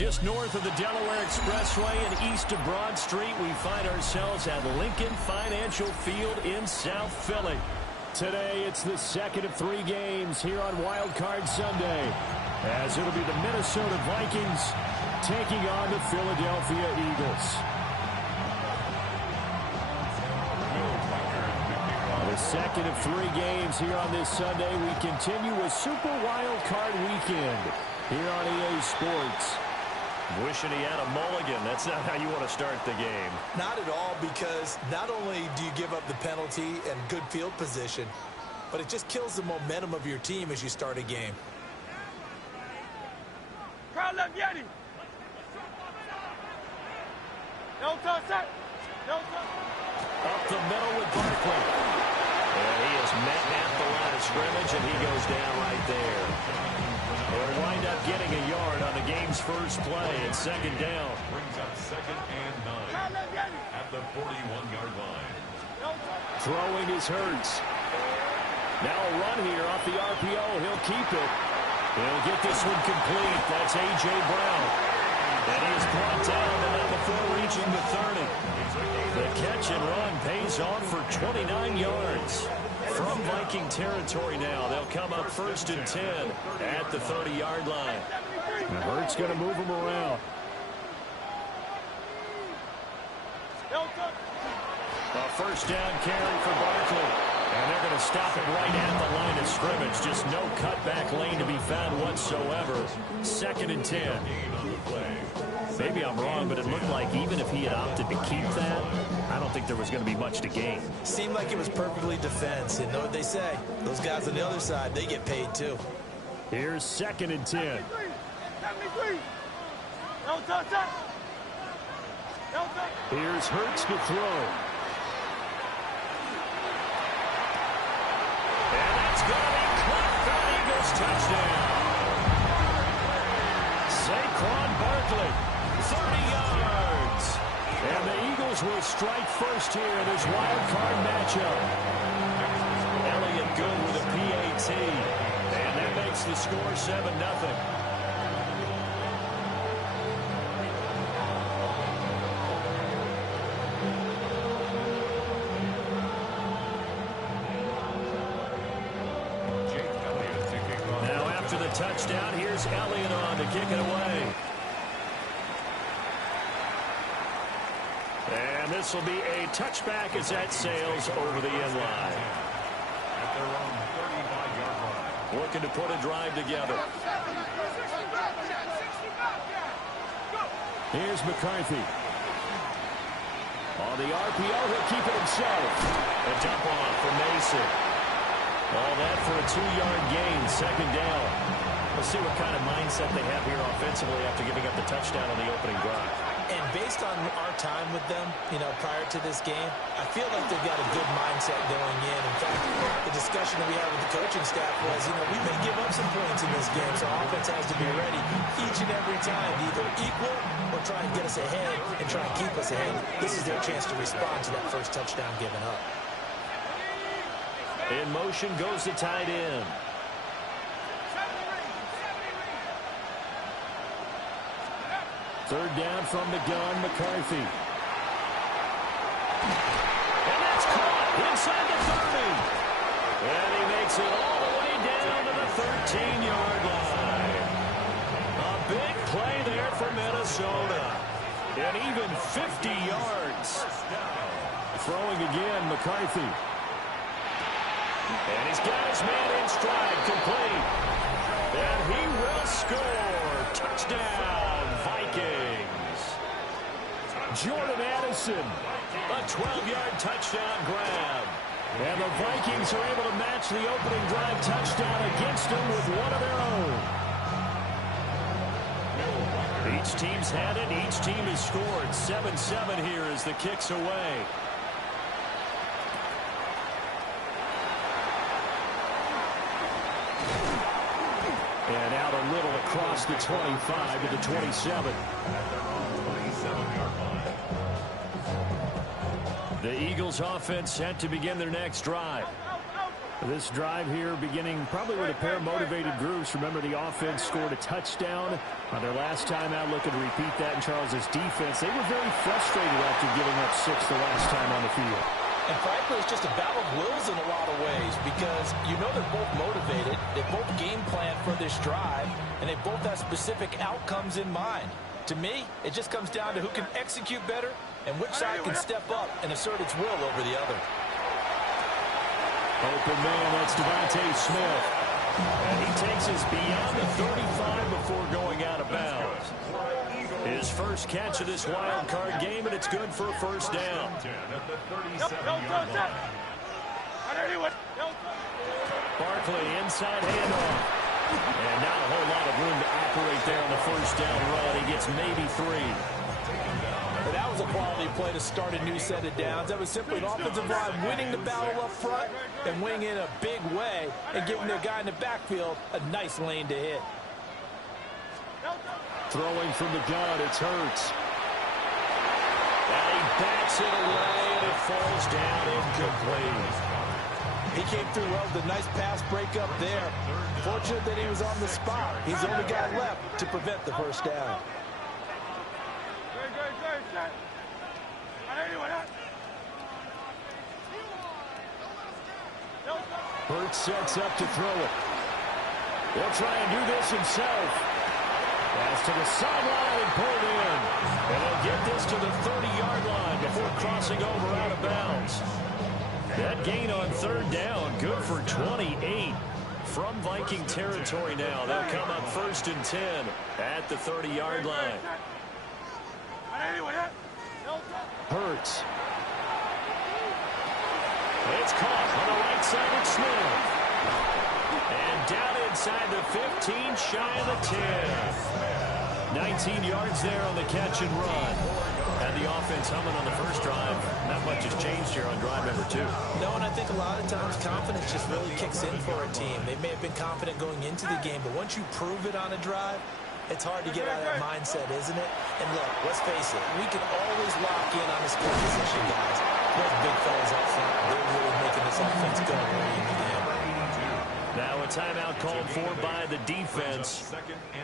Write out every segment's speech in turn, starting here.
Just north of the Delaware Expressway and east of Broad Street, we find ourselves at Lincoln Financial Field in South Philly. Today, it's the second of 3 games here on Wild Card Sunday, as it'll be the Minnesota Vikings taking on the Philadelphia Eagles. The second of 3 games here on this Sunday. We continue with Super Wild Card Weekend here on EA Sports. Wishing he had a mulligan. That's not how you want to start the game. Not at all, because not only do you give up the penalty and good field position, but it just kills the momentum of your team as you start a game. Up the middle with Barkley. And he is met at the line of scrimmage, and he goes down right there. They'll wind up getting a yard on the game's first play. It's second down. Brings up 2nd and 9 at the 41-yard line. Throwing is Hurts. Now a run here off the RPO. He'll keep it. He'll get this one complete. That's A.J. Brown. And he is brought down to that before reaching the 30. The catch and run pays off for 29 yards. From Viking territory now, they'll come up 1st and 10 at the 30-yard line. And Hurts going to move him around. A first down carry for Barkley. And they're going to stop it right at the line of scrimmage. Just no cutback lane to be found whatsoever. 2nd and 10. Maybe I'm wrong, but it looked like even if he had opted to keep that, I don't think there was going to be much to gain. Seemed like it was perfectly defense. And know what they say? Those guys on the other side, they get paid too. Here's 2nd and 10. Here's Hurts to throw. And that's going to be caught for the Eagles touchdown. Saquon Barkley, 30 yards. And the Eagles will strike first here in this wild card matchup. Elliott good with a PAT. And that makes the score 7-0. Touchdown. Here's Elliott on to kick it away. And this will be a touchback as that sails over the end line. At their own 35-yard line. Looking to put a drive together. Here's McCarthy. On the RPO, he'll keep it himself. A dump off for Mason. All that for a 2-yard gain, 2nd down. We'll see what kind of mindset they have here offensively after giving up the touchdown on the opening drive. And based on our time with them, prior to this game, I feel like they've got a good mindset going in. In fact, the discussion that we had with the coaching staff was, we may give up some points in this game, so offense has to be ready each and every time to either equal or try and get us ahead and try and keep us ahead. This is their chance to respond to that first touchdown given up. In motion goes the tight end. Third down from the gun, McCarthy. And that's caught inside the 30. And he makes it all the way down to the 13-yard line. A big play there for Minnesota. And even 50 yards. Throwing again, McCarthy. And he's got his man in stride, complete. And he will score. Touchdown, Vikings. Jordan Addison, a 12-yard touchdown grab. And the Vikings are able to match the opening drive touchdown against them with one of their own. Each team's had it. Each team has scored. 7-7 here as the kick's away. And out a little across the 25 to the 27. The Eagles offense set to begin their next drive. This drive here beginning probably with a pair of motivated groups. Remember, the offense scored a touchdown on their last time out. Looking to repeat that in Charles's defense. They were very frustrated after giving up 6 the last time on the field. And frankly, it's just a battle of wills in a lot of ways because you know they're both motivated. They both game plan for this drive, and they both have specific outcomes in mind. To me, it just comes down to who can execute better and which side can step up and assert its will over the other. Open man, that's Devontae Smith. And he takes us beyond the 35 before going out of bounds. His first catch of this wild card game, and it's good for a first down. Barkley inside handoff. And not a whole lot of room to operate there on the first down run. He gets maybe 3. But that was a quality play to start a new set of downs. That was simply an offensive line winning the battle up front and winning in a big way and giving their guy in the backfield a nice lane to hit. Throwing from the gun, it's Hurts. And he bats it away, and it falls down incomplete. He came through well with a nice pass breakup there. Fortunate that he was on the spot. He's the only guy left to prevent the first down. Hurts sets up to throw it. He'll try and do this himself. Pass to the sideline and pulled in. And he'll get this to the 30-yard line before crossing over out of bounds. That gain on third down, good for 28. From Viking territory now, they'll come up 1st and 10 at the 30-yard line. Hurts. It's caught on the right side of Smith. And down inside the 15, shy of the 10. 19 yards there on the catch and run. Had the offense humming on the first drive. Not much has changed here on drive number 2. No, and I think a lot of times confidence just really kicks in for a team. They may have been confident going into the game, but once you prove it on a drive, it's hard to get out of that mindset, isn't it? And look, let's face it, we can always lock in on the skill position, guys. Those big fellas up front, they're really making this offense go early in the game. Now a timeout called for by the defense.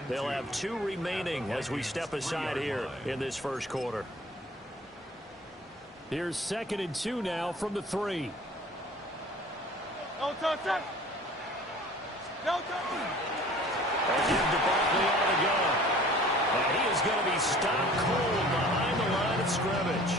They'll have 2 remaining as we step aside here in this first quarter. Here's 2nd and 2 now from the 3. And give to Barkley out of the gun. And he is going to be stopped cold behind the line of scrimmage.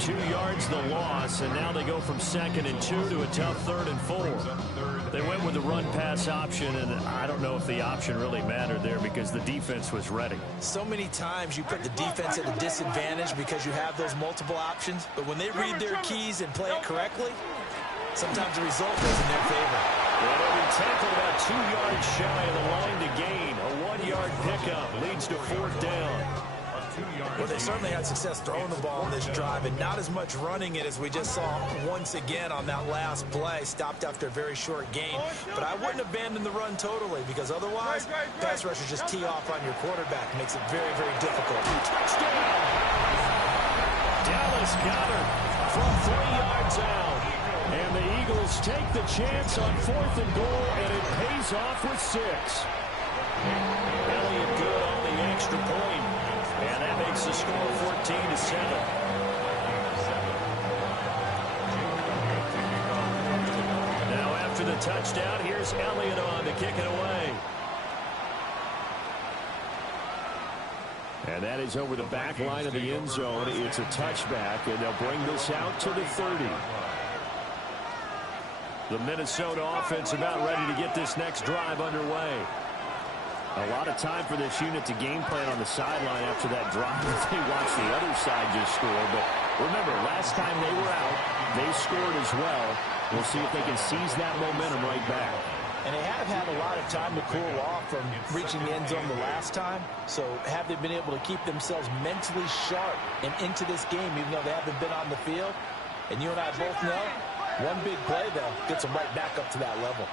2 yards the loss, and now they go from 2nd and 2 to a tough 3rd and 4. They went with the run-pass option, and I don't know if the option really mattered there because the defense was ready. So many times you put the defense at a disadvantage because you have those multiple options, but when they read their keys and play it correctly, sometimes the result goes in their favor. Well, they'll be tackled about 2 yards shy of the line to gain. A 1-yard pickup leads to 4th down. Well, they certainly had success throwing the ball in this drive and not as much running it as we just saw once again on that last play. Stopped after a very short gain. But I wouldn't abandon the run totally because otherwise, pass rushers just tee off on your quarterback. Makes it very, very difficult. Touchdown! Dallas Goedert from 3 yards out. And the Eagles take the chance on 4th and goal, and it pays off with 6. Elliott good on the extra point. And that makes the score 14-7. Now after the touchdown, here's Elliott on to kick it away. And that is over the back line of the end zone. It's a touchback, and they'll bring this out to the 30. The Minnesota offense about ready to get this next drive underway. A lot of time for this unit to game plan on the sideline after that drive. They watched the other side just score. But remember, last time they were out, they scored as well. We'll see if they can seize that momentum right back. And they have had a lot of time to cool off from reaching the end zone the last time. So have they been able to keep themselves mentally sharp and into this game, even though they haven't been on the field? And you and I both know, one big play, though, gets them right back up to that level.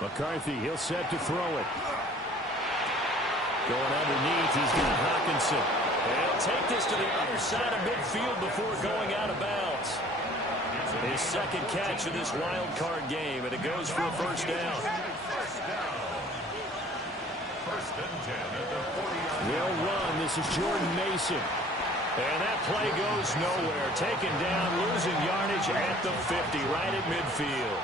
McCarthy, he'll set to throw it. Going underneath, he's got Hawkinson. He'll take this to the other side of midfield before going out of bounds. His second catch of this wild card game, and it goes for a first down. They'll run. This is Jordan Mason. And that play goes nowhere. Taken down, losing yardage at the 50, right at midfield.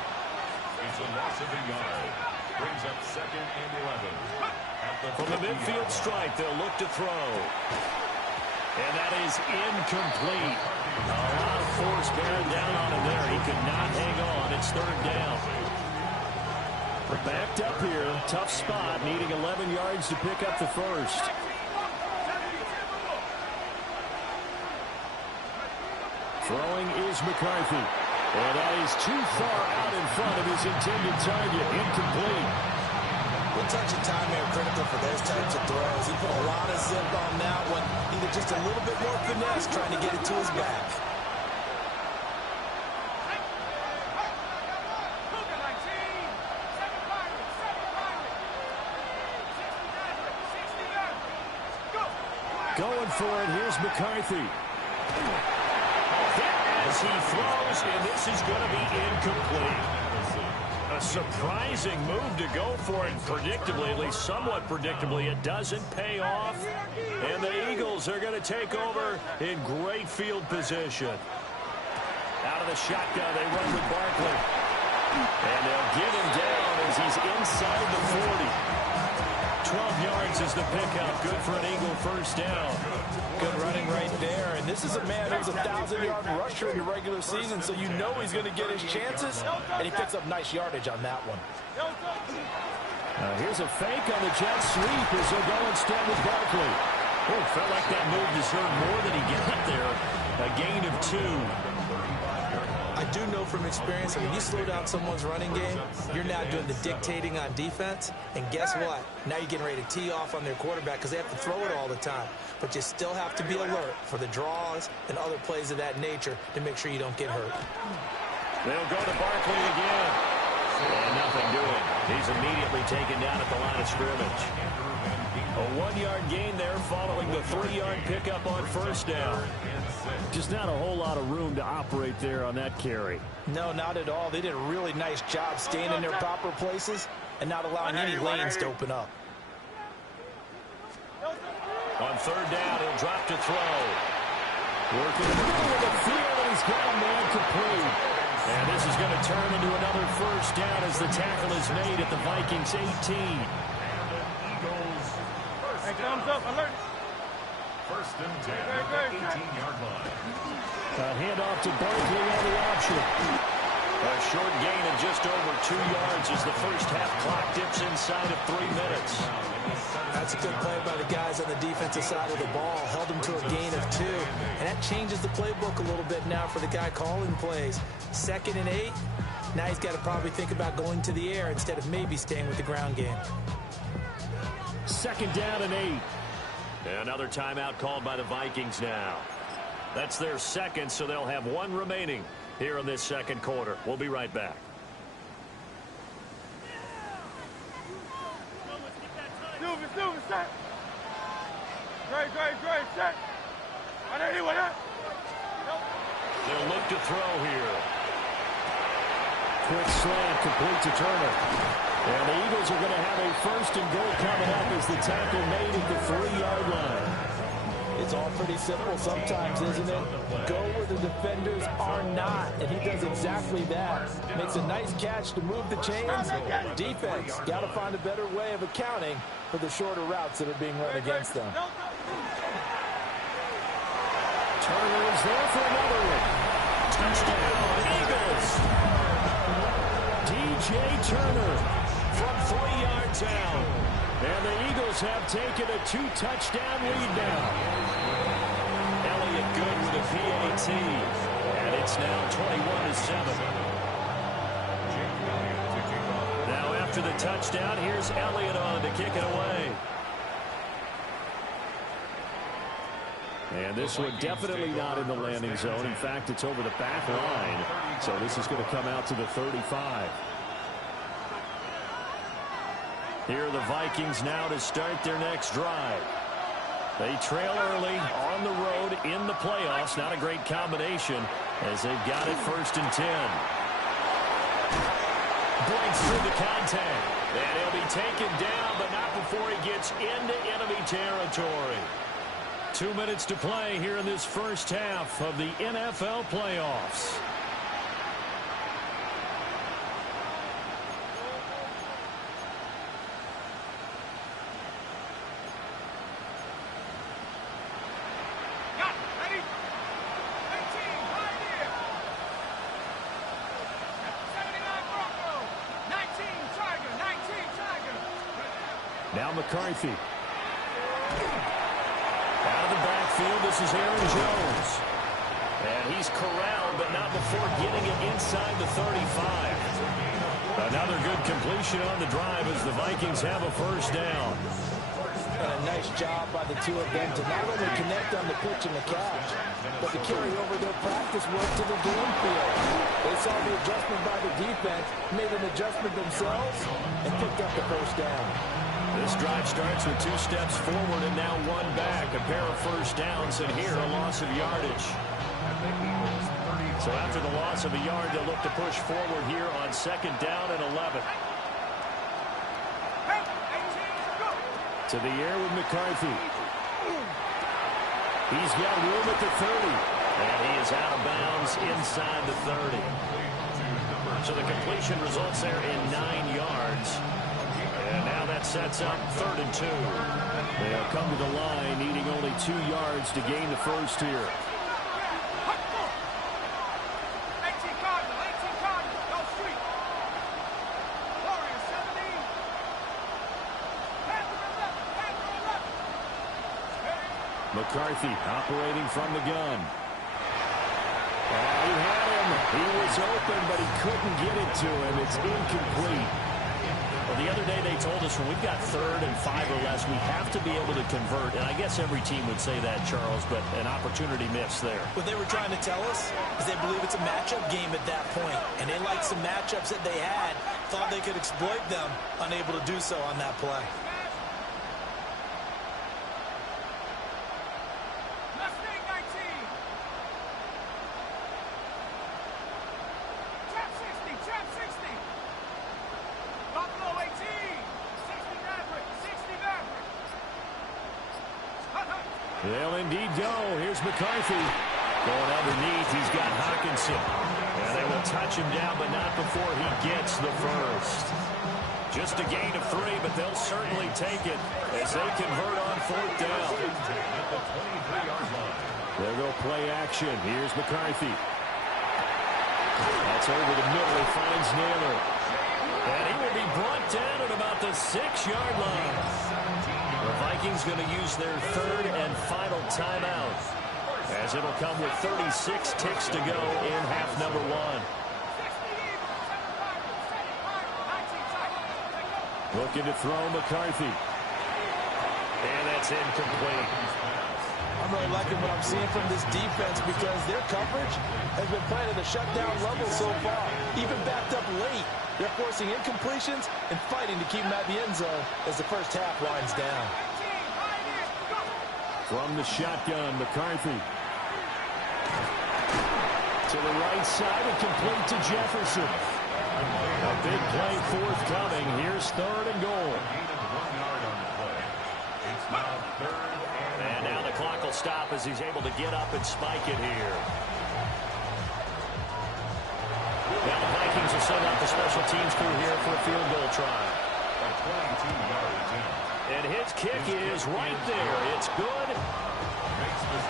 It's a loss of a yard. Brings up 2nd and 11. From the midfield stripe, they'll look to throw. And that is incomplete. A lot of force bearing down on him there. He could not hang on. It's 3rd down. We're backed up here. Tough spot, needing 11 yards to pick up the first. Throwing is McCarthy. And that is too far out in front of his intended target. Incomplete. One touch of time here critical for those types of throws. He put a lot of zip on that one. Needed just a little bit more finesse trying to get it to his back. Going for it. Here's McCarthy. As he throws, and this is going to be incomplete. A surprising move to go for it, predictably, at least somewhat predictably. It doesn't pay off, and the Eagles are going to take over in great field position. Out of the shotgun, they run with Barkley. And they'll get him down as he's inside the 40. 12 yards is the pickup. Good for an Eagle first down. Good running right there. And this is a man who's a 1,000-yard rusher in the regular season, so you know he's going to get his chances. And he picks up nice yardage on that one. Here's a fake on the jet sweep as they'll go instead with Barkley. Oh, felt like that move deserved more than he got there. A gain of 2. I do know from experience that when you slow down someone's running game, you're now doing the dictating on defense. And guess what? Now you're getting ready to tee off on their quarterback because they have to throw it all the time. But you still have to be alert for the draws and other plays of that nature to make sure you don't get hurt. They'll go to Barkley again. And nothing doing. He's immediately taken down at the line of scrimmage. A 1-yard gain there following the 3-yard pickup on first down. Just not a whole lot of room to operate there on that carry. No, not at all. They did a really nice job staying in their proper places and not allowing any lanes to open up. On 3rd down, he'll drop to throw. Working in the middle of the field, and he's got a man complete. And this is going to turn into another first down as the tackle is made at the Vikings 18. Hey, thumbs up, alert. 1st and 10 at the 18-yard line. A handoff to Barkley on the option. A short gain of just over 2 yards as the first half clock dips inside of 3 minutes. That's a good play by the guys on the defensive side of the ball. Held them to a gain of 2. And that changes the playbook a little bit now for the guy calling plays. 2nd and 8. Now he's got to probably think about going to the air instead of maybe staying with the ground game. 2nd down and 8. Another timeout called by the Vikings now. That's their second, so they'll have 1 remaining here in this second quarter. We'll be right back. Silver, set. Great, set. They'll look to throw here. Quick slant, complete to Turner. And the Eagles are going to have a 1st and goal coming up as the tackle made at the 3-yard line. It's all pretty simple sometimes, isn't it? Go where the defenders are not, and he does exactly that. Makes a nice catch to move the chains. Defense got to find a better way of accounting for the shorter routes that are being run against them. Turner is there for another one. Touchdown, Eagles! DJ Turner from 3 yards out. And the Eagles have taken a 2-touchdown lead now. Elliott good with a PAT. And it's now 21-7. Now after the touchdown, here's Elliott on to kick it away. And this one definitely not in the landing zone. In fact, it's over the back line. So this is going to come out to the 35. Here are the Vikings now to start their next drive. They trail early on the road in the playoffs. Not a great combination as they've got it 1st and 10. Breaks through the contact. And he'll be taken down, but not before he gets into enemy territory. 2 minutes to play here in this first half of the NFL playoffs. Now McCarthy. Out of the backfield, this is Aaron Jones. And he's corralled, but not before getting it inside the 35. Another good completion on the drive as the Vikings have a 1st down. And a nice job by the two of them to not only connect on the pitch and the catch, but to carry over their practice work to the game field. They saw the adjustment by the defense, made an adjustment themselves, and picked up the 1st down. This drive starts with 2 steps forward and now 1 back. A pair of 1st downs, and here a loss of yardage. So after the loss of a yard, they'll look to push forward here on 2nd down and 11. To the air with McCarthy. He's got room at the 30. And he is out of bounds inside the 30. So the completion results there in 9 yards. And now that sets up 3rd and 2. They'll come to the line needing only 2 yards to gain the 1st here. McCarthy operating from the gun. He had him. He was open, but he couldn't get it to him. It's incomplete. Well, the other day they told us when we've got 3rd and 5 or less, we have to be able to convert. And I guess every team would say that, Charles, but an opportunity missed there. What they were trying to tell us is they believe it's a matchup game at that point. And they liked some matchups that they had, thought they could exploit them, unable to do so on that play. They'll indeed go. Here's McCarthy. Going underneath, he's got Hawkinson. And they will touch him down, but not before he gets the 1st. Just a gain of 3, but they'll certainly take it as they convert on 4th down. They'll go play action. Here's McCarthy. That's over the middle. He finds Naylor. And he will be brought down at about the 6-yard line. The Vikings going to use their 3rd and final timeout, as it'll come with 36 ticks to go in half number 1. Looking to throw McCarthy. And that's incomplete. I'm really liking what I'm seeing from this defense because their coverage has been playing at a shutdown level so far. Even backed up late, they're forcing incompletions and fighting to keep them at the end zone as the first half winds down. From the shotgun, McCarthy. To the right side and complete to Jefferson. A big play forthcoming. Here's 3rd and goal. And now the clock will stop as he's able to get up and spike it here. Now the Vikings will send out the special teams crew here for a field goal try. And his kick is right there. It's good.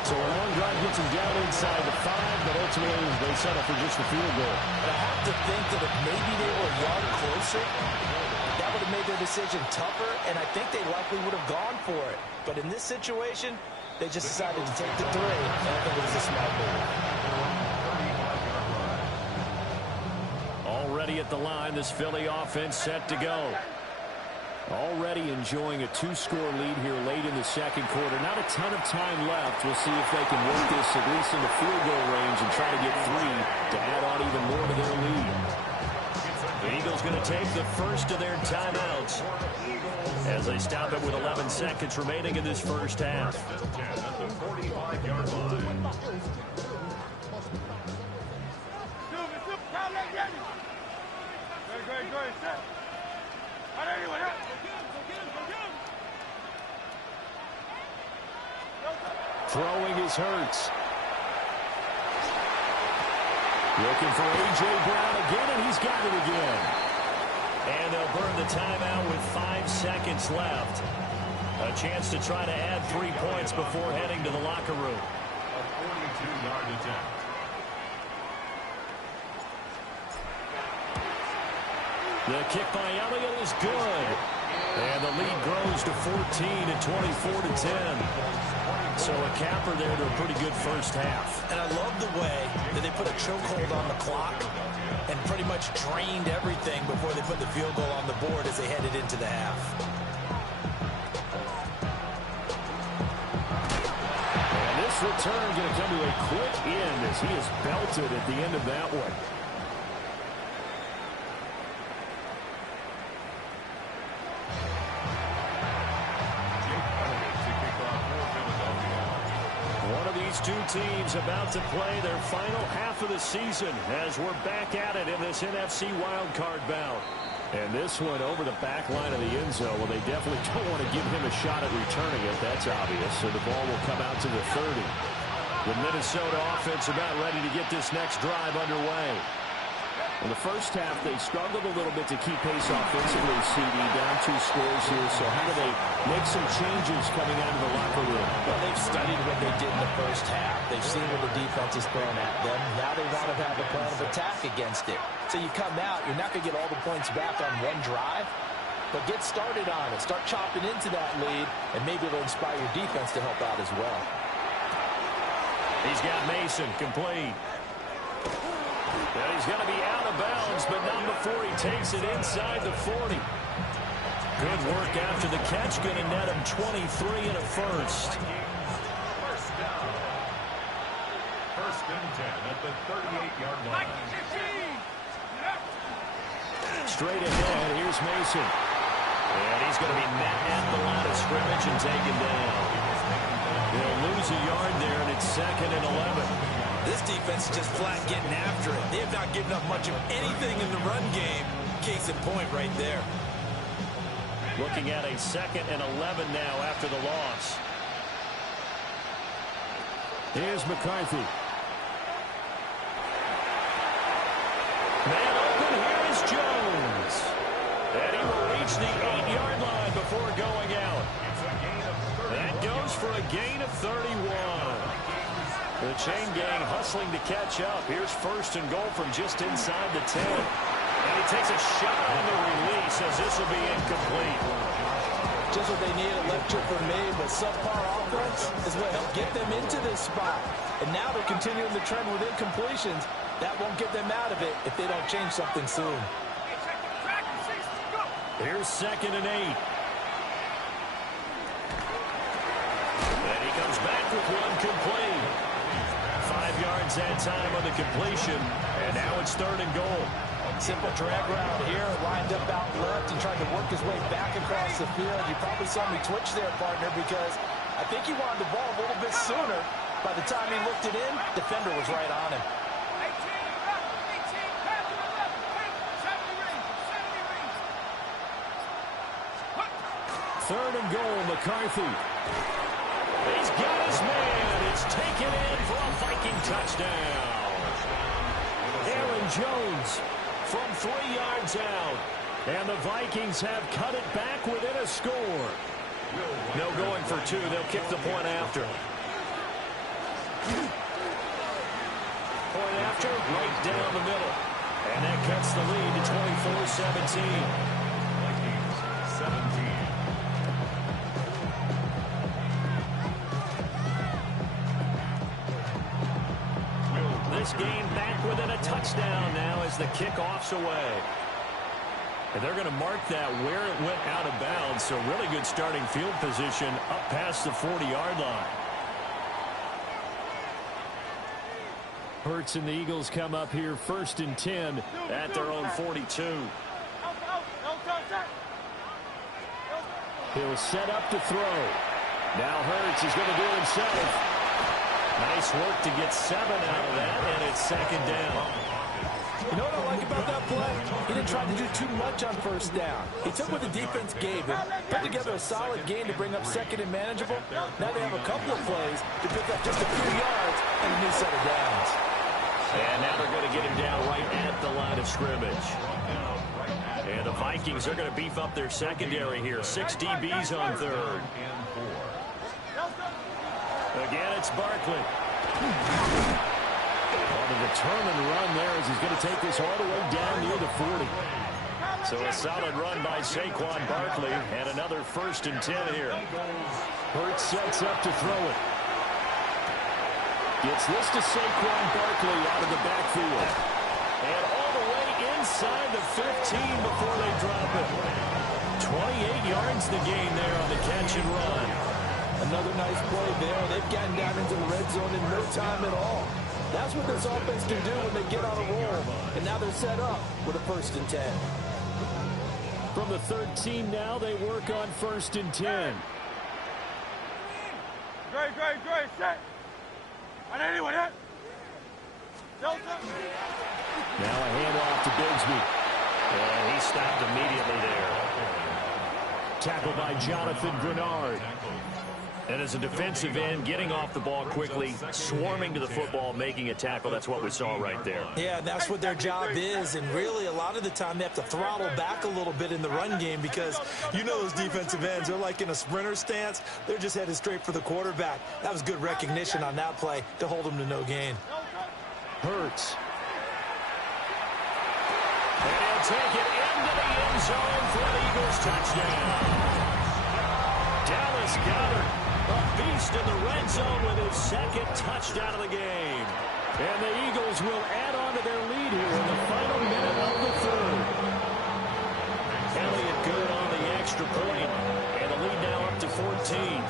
So a long drive gets him down inside the 5, but ultimately they settle for just a field goal. But I have to think that if maybe they were a yard closer, that would have made their decision tougher, and I think they likely would have gone for it. But in this situation, they just decided to take the 3, and I think it was a smart move. Already at the line, this Philly offense set to go. Already enjoying a 2-score lead here late in the 2nd quarter. Not a ton of time left. We'll see if they can work this at least in the field goal range and try to get 3 to add on even more to their lead. The Eagles going to take the first of their timeouts. as they stop it with 11 seconds remaining in this first half. At the 45-yard line. Throwing is Hurts. Looking for A.J. Brown again, and he's got it again. And they'll burn the timeout with 5 seconds left. A chance to try to add 3 points before heading to the locker room. A 42-yard attempt. The kick by Elliott is good. And the lead grows to 14 and 24-10. So a capper there to a pretty good first half. And I love the way that they put a chokehold on the clock and pretty much drained everything before they put the field goal on the board as they headed into the half. And this return going to come to a quick end as he is belted at the end of that one. Two teams about to play their final half of the season as we're back at it in this NFC wildcard bout. And this one over the back line of the end zone. Well, they definitely don't want to give him a shot at returning it. That's obvious. So the ball will come out to the 30. The Minnesota offense about ready to get this next drive underway. In the first half, they struggled a little bit to keep pace offensively, CD, down 2 scores here. So how do they make some changes coming out of the locker room? Well, they've studied what they did in the first half. They've seen what the defense is throwing at them. Now they want to have a plan of attack against it. So you come out, you're not going to get all the points back on one drive, but get started on it. Start chopping into that lead, and maybe it'll inspire your defense to help out as well. He's got Mason complete. And he's going to be out of bounds, but not before he takes it inside the 40. Good work after the catch. Going to net him 23 and a first. First down. First and 10 at the 38-yard line. Straight ahead, here's Mason. And he's going to be met at the line of scrimmage and taken down. They'll lose a yard there, and it's 2nd and 11. This defense is just flat getting after it. They have not given up much of anything in the run game. Case in point right there. Looking at a 2nd and 11 now after the loss. Here's McCarthy. Man open, here is Jones. And he will reach the 8-yard line before going out. That goes for a gain of 31. The chain gang hustling to catch up. Here's 1st and goal from just inside the 10. And he takes a shot on the release as this will be incomplete. Just what they need, a left chip from me, but subpar offense is what helped get them into this spot. And now they're continuing the trend with incompletions. That won't get them out of it if they don't change something soon. Here's 2nd and 8. And he comes back with one complete. 5 yards that time on the completion. And now it's 3rd and goal. Simple drag route here, lined up out left and trying to work his way back across the field. You probably saw me twitch there, partner, because I think he wanted the ball a little bit sooner. By the time he looked it in, defender was right on him. 3rd and goal, McCarthy. He's got his man. It's taken in for a Viking touchdown. Aaron Jones from 3 yards out. And the Vikings have cut it back within a score. No going for 2. They'll kick the point after. Point after, right down the middle. And that cuts the lead to 24-17. Vikings 17. This game back within a touchdown now as the kickoff's away. And they're going to mark that where it went out of bounds. So really good starting field position up past the 40-yard line. Hurts and the Eagles come up here 1st and 10 at their own 42. He'll set up to throw. Now Hurts is going to do it himself. Nice work to get 7 out of that, and it's second down. You know what I like about that play? He didn't try to do too much on first down. He took what the defense gave him, put together a solid game to bring up second and manageable. Now they have a couple of plays to pick up just a few yards and a new set of downs. And now they're going to get him down right at the line of scrimmage. And the Vikings are going to beef up their secondary here. 6 DBs on third. Again, it's Barkley. On a determined run there as he's going to take this all the way down near the 40. So a solid run by Saquon Barkley, and another 1st and 10 here. Hurts sets up to throw it. Gets this to Saquon Barkley out of the backfield. And all the way inside the 15 before they drop it. 28 yards the gain there on the catch and run. Another nice play there. They've gotten down into the red zone in no time at all. That's what this offense can do when they get on a roll. And now they're set up with a 1st and 10. From the 13 now, they work on 1st and 10. Great, set. On anyone hit. Delta. Now a handoff to Bigsby. And he stopped immediately there. Tackled by Jonathan Grenard. And as a defensive end, getting off the ball quickly, swarming to the football, making a tackle, that's what we saw right there. Yeah, and that's what their job is. And really, a lot of the time, they have to throttle back a little bit in the run game because you know those defensive ends, they're like in a sprinter stance. They're just headed straight for the quarterback. That was good recognition on that play to hold them to no gain. Hurts. And he'll take it into the end zone for the Eagles touchdown. Dallas Goedert, a beast in the red zone with his 2nd touchdown of the game. And the Eagles will add on to their lead here in the final minute of the 3rd. Elliott good on the extra point, and the lead now up to 14.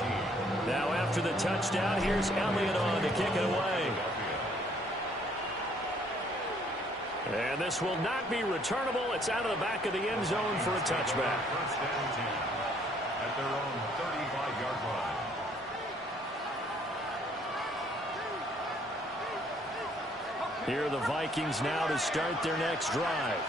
Now after the touchdown, here's Elliott on to kick it away. And this will not be returnable. It's out of the back of the end zone for a touchback. First down 10 at their own 35-yard line. Here are the Vikings now to start their next drive.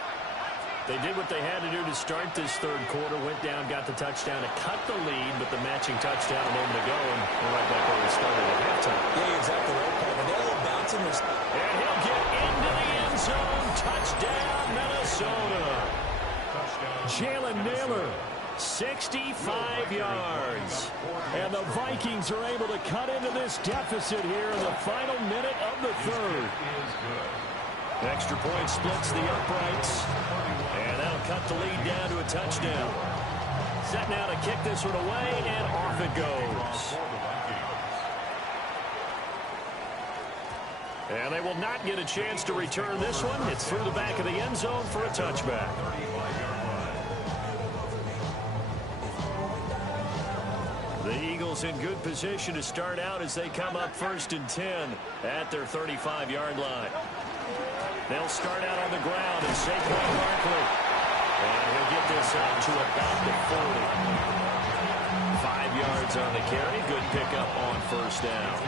They did what they had to do to start this 3rd quarter, went down, got the touchdown to cut the lead, but the matching touchdown a moment ago, and we're right back where we started at halftime. Yeah, exactly right, Pat. They're a little bouncing. And he'll get into the end zone. Touchdown, Minnesota. Jalen Naylor, 65 yards. And the Vikings are able to cut into this deficit here in the final minute of the 3rd. Extra point splits the uprights. And that'll cut the lead down to a touchdown. Set now to kick this one away, and off it goes. And they will not get a chance to return this one. It's through the back of the end zone for a touchback. The Eagles in good position to start out as they come up 1st and 10 at their 35-yard line. They'll start out on the ground and Saquon Barkley. And he'll get this up to about the 40. 5 yards on the carry. Good pickup on 1st down.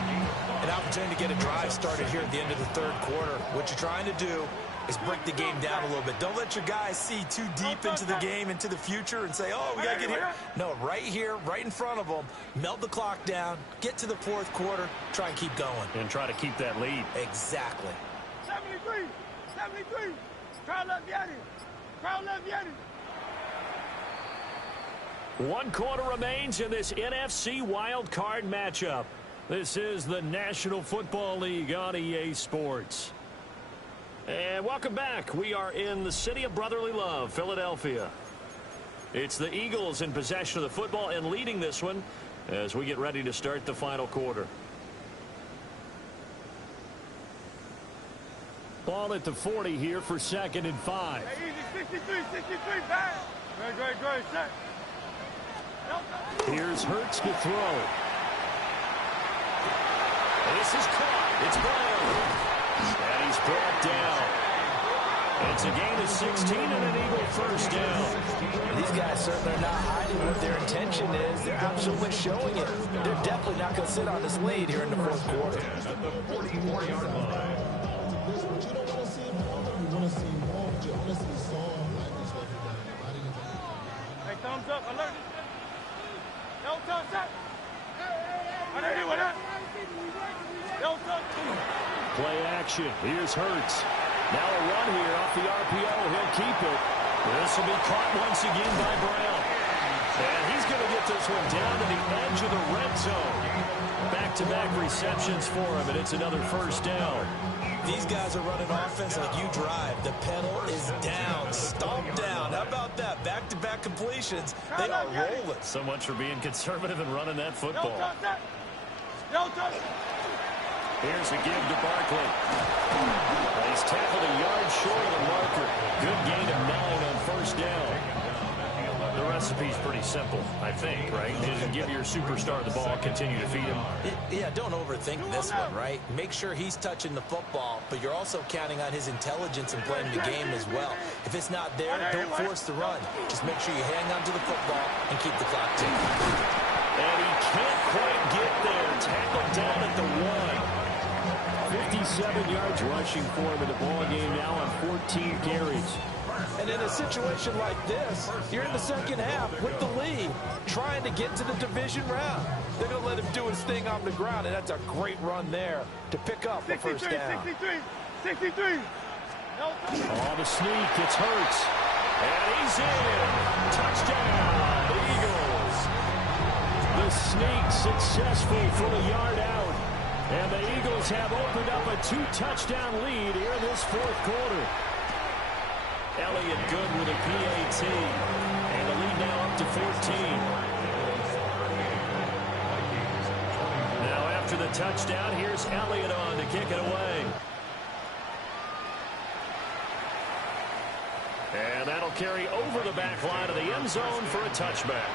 An opportunity to get a drive started here at the end of the 3rd quarter. What you're trying to do is break the game down a little bit. Don't let your guys see too deep into the game, into the future, and say, oh, we got to get here. No, right here, right in front of them, melt the clock down, get to the 4th quarter, try and keep going. And try to keep that lead. Exactly. 73. Crowd left Yanni. 1 quarter remains in this NFC wildcard matchup. This is the National Football League on EA Sports. And welcome back. We are in the city of brotherly love, Philadelphia. It's the Eagles in possession of the football and leading this one as we get ready to start the final quarter. Ball at the 40 here for 2nd and 5. Hey, easy, 63, back. Great, set. Here's Hurts to throw. This is caught. It's Brown. And he's brought down. It's a gain of 16 and an Eagle first down. These guys certainly are not hiding what their intention is. They're absolutely showing it. They're definitely not going to sit on this lead here in the fourth quarter. At the 44-yard line. Hey, thumbs up, alert. No thumbs up. I didn't hear what that. No thumbs up. Play action. Here's Hurts. Now a run here off the RPO. He'll keep it. This will be caught once again by Brown. And he's going to get this one down to the edge of the red zone. Back-to-back receptions for him, and it's another first down. These guys are running offense like you drive. The pedal is down, stomped down. How about that? Back-to-back completions. They are rolling. So much for being conservative and running that football. No thumbs up. No thumbs up. Here's a give to Barkley. He's tackled a yard short of the marker. Good gain of 9 on first down. The recipe's pretty simple, I think, right? Just give your superstar the ball, continue to feed him. Yeah, don't overthink this one, right? Make sure he's touching the football, but you're also counting on his intelligence in playing the game as well. If it's not there, don't force the run. Just make sure you hang on to the football and keep the clock ticking. And he can't quite get there. Tackled down at the 1. 57 yards rushing for him in the ball game now on 14 carries. And in a situation like this, you're in the second half with the lead, trying to get to the division round. They're going to let him do his thing on the ground, and that's a great run there to pick up the first down. 63. No thumbs up. On the sneak, it's Hurts. And he's in. Touchdown, Eagles. The sneak successful for the yard out. And the Eagles have opened up a 2-touchdown lead here in this fourth quarter. Elliott good with a PAT. And the lead now up to 14. Now after the touchdown, here's Elliott on to kick it away. And that'll carry over the back line of the end zone for a touchback.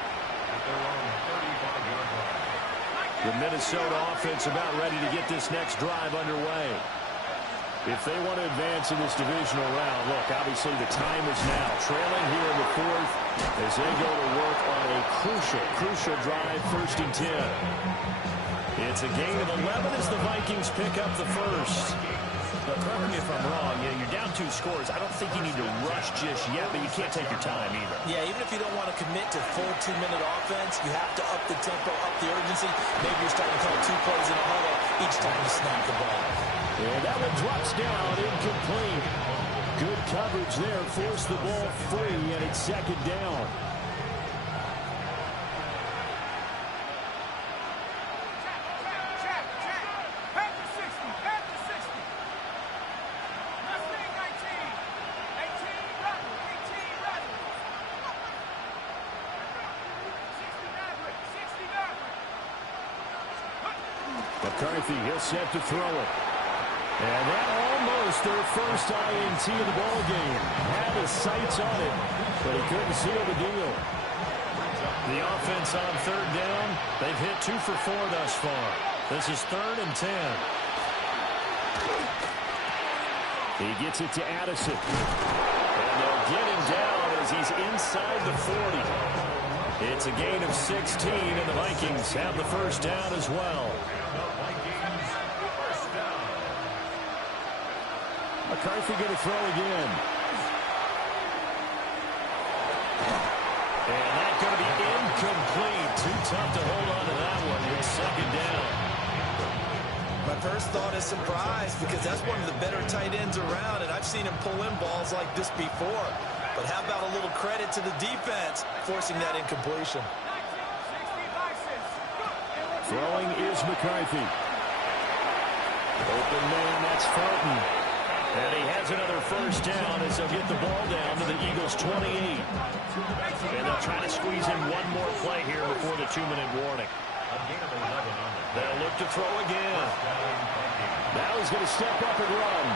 The Minnesota offense about ready to get this next drive underway. If they want to advance in this divisional round, look, obviously the time is now. Trailing here in the fourth as they go to work on a crucial drive, 1st and 10. It's a gain of 11 as the Vikings pick up the first. But correct me if I'm wrong, you're down 2 scores. I don't think you need to rush just yet, but you can't take your time either. Yeah, even if you don't want to commit to full 2-minute offense, you have to up the tempo, up the urgency. Maybe you're starting to call 2 plays in a huddle each time you snap the ball. And that one drops down, incomplete. Good coverage there, forced the ball free, and it's 2nd down. McCarthy, he'll set to throw it. And that almost their first INT of the ball game. Had his sights on it, but he couldn't seal the deal. The offense on 3rd down. They've hit 2 for 4 thus far. This is 3rd and 10. He gets it to Addison. And they'll get him down as he's inside the 40. It's a gain of 16, and the Vikings have the first down as well. McCarthy going to throw again. And that's going to be incomplete. Too tough to hold on to that one. It's 2nd down. My first thought is surprise because that's one of the better tight ends around, and I've seen him pull in balls like this before. But how about a little credit to the defense forcing that incompletion? Throwing is McCarthy. Open man, that's Felton. And he has another first down as they'll get the ball down to the Eagles' 28. And they'll try to squeeze in one more play here before the 2-minute warning. They'll look to throw again. Now he's going to step up and run.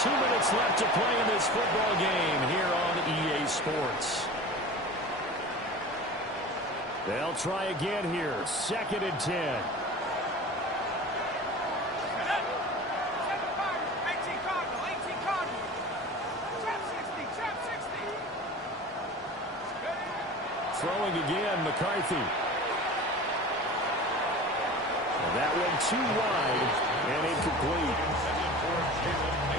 2 minutes left to play in this football game here on EA Sports. They'll try again here. 2nd and 10. throwing again, McCarthy. And that one too wide and incomplete.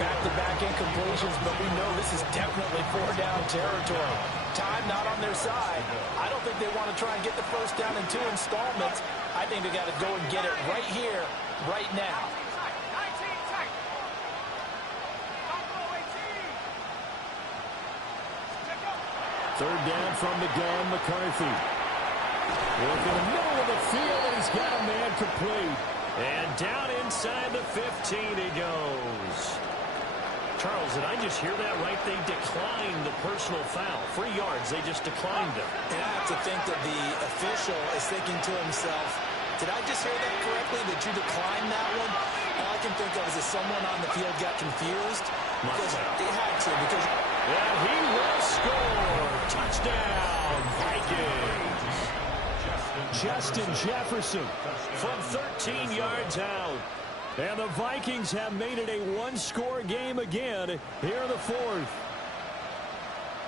Back-to-back incompletions, but we know this is definitely four-down territory. Time not on their side. I don't think they want to try and get the first down in 2 installments. I think they got to go and get it right here, right now. Third down from the gun, McCarthy. Work in the middle of the field, and he's got a man complete. And down inside the 15 he goes. Charles, did I just hear that right? They declined the personal foul. 3 yards, they just declined it. And I have to think that the official is thinking to himself, did I just hear that correctly, that you declined that one? All I can think of is that someone on the field got confused. Because they had to. And he will score. Touchdown, Vikings. Justin Jefferson from 13 yards out. And the Vikings have made it a one-score game again here in the fourth.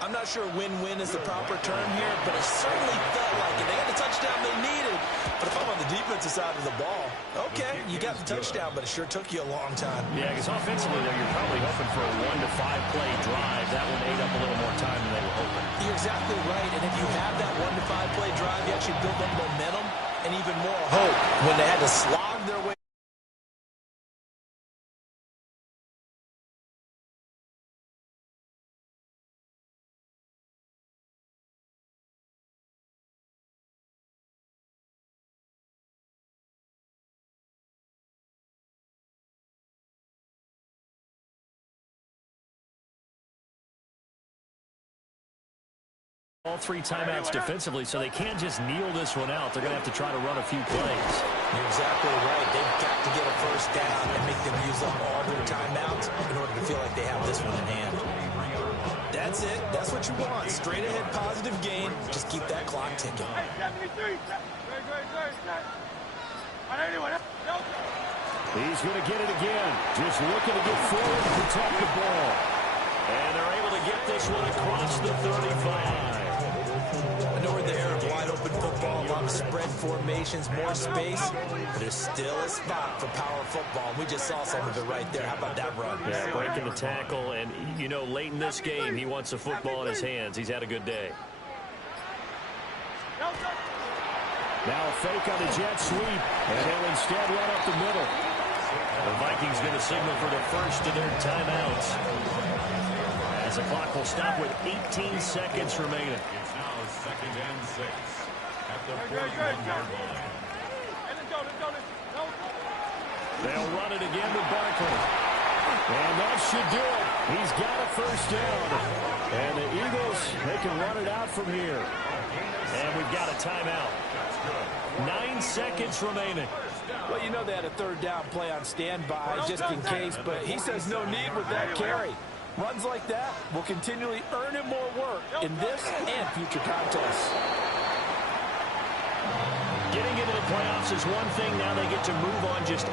I'm not sure win-win is the proper term here, but it certainly felt like it. They got the touchdown they needed. But if I'm on the defensive side of the ball, okay, you got the touchdown, but it sure took you a long time. Yeah, because offensively, though, you're probably hoping for a 1 to 5 play drive. That one ate up a little more time than they were hoping. You're exactly right, and if you have that 1 to 5 play drive, you actually build up momentum and even more hope when they had to slog their way. All 3 timeouts defensively, so they can't just kneel this one out. They're going to have to try to run a few plays. You're exactly right. They've got to get a first down and make them use up all their timeouts in order to feel like they have this one in hand. That's it. That's what you want. Straight ahead positive gain. Just keep that clock ticking. He's going to get it again. Just looking to get forward and protect the ball. And they're able to get this one across the 35. I know we're in the era of wide-open football, a lot of spread formations, more space, but there's still a spot for power football. We just saw some of it right there. How about that run? Yeah, breaking the tackle, and, you know, late in this game, he wants the football in his hands. He's had a good day. Now a fake on the jet sweep, and he'll instead run up the middle. The Vikings going to signal for the first of their timeouts. As the clock will stop with 18 seconds remaining. It's now 2nd and 6 at the 41-yard line. They'll run it again with Barkley. And that should do it. He's got a first down. And the Eagles, they can run it out from here. And we've got a timeout. 9 seconds remaining. Well, you know they had a third down play on standby just in case, but he says no need with that carry. Runs like that will continually earn him more work in this and future contests. Getting into the playoffs is one thing. Now they get to move on just 8